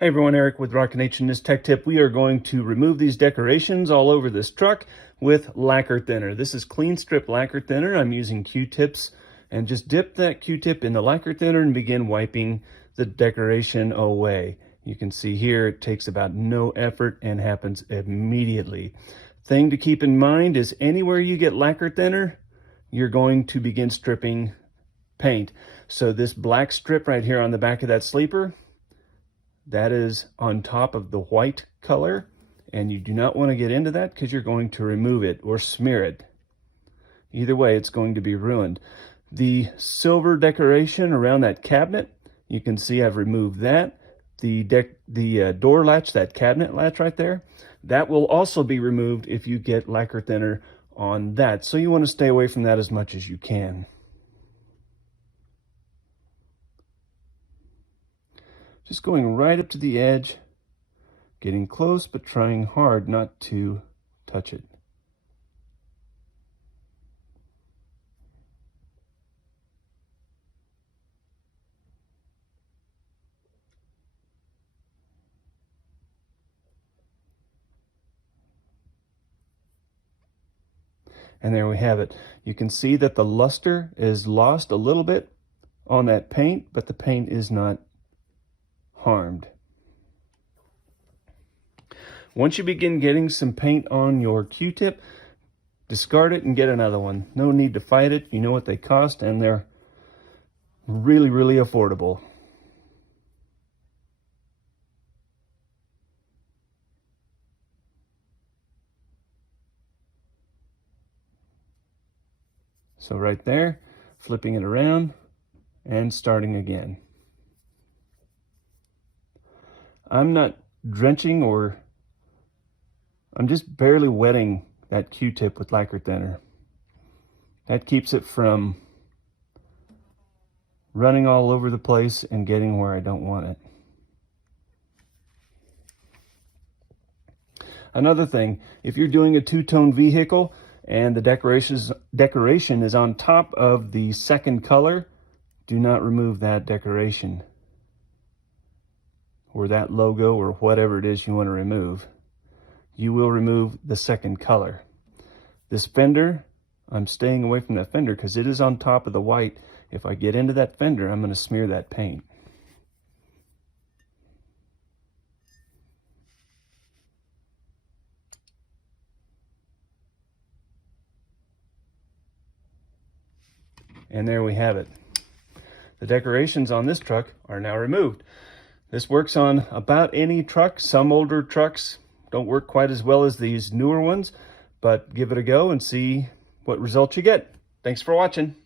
Hey everyone, Eric with Rockin' H. In this tech tip, we are going to remove these decorations all over this truck with lacquer thinner. This is clean strip lacquer thinner. I'm using Q-tips, and just dip that Q-tip in the lacquer thinner and begin wiping the decoration away. You can see here it takes about no effort and happens immediately. Thing to keep in mind is anywhere you get lacquer thinner, you're going to begin stripping paint. So this black strip right here on the back of that sleeper, that is on top of the white color, and you do not want to get into that because you're going to remove it or smear it. Either way, it's going to be ruined. The silver decoration around that cabinet, you can see I've removed that. The door latch, that cabinet latch right there, that will also be removed if you get lacquer thinner on that. So you want to stay away from that as much as you can. Just going right up to the edge, getting close, but trying hard not to touch it. And there we have it. You can see that the luster is lost a little bit on that paint, but the paint is not harmed. Once you begin getting some paint on your Q-tip, discard it and get another one. No need to fight it. You know what they cost, and they're really, really affordable. So right there, flipping it around and starting again. I'm not drenching, or I'm just barely wetting that Q-tip with lacquer thinner. That keeps it from running all over the place and getting where I don't want it. Another thing, if you're doing a two-tone vehicle and the decoration is on top of the second color, do not remove that decoration or that logo or whatever it is you want to remove. You will remove the second color. This fender, I'm staying away from that fender because it is on top of the white. If I get into that fender, I'm going to smear that paint. And there we have it. The decorations on this truck are now removed. This works on about any truck. Some older trucks don't work quite as well as these newer ones, but give it a go and see what results you get. Thanks for watching.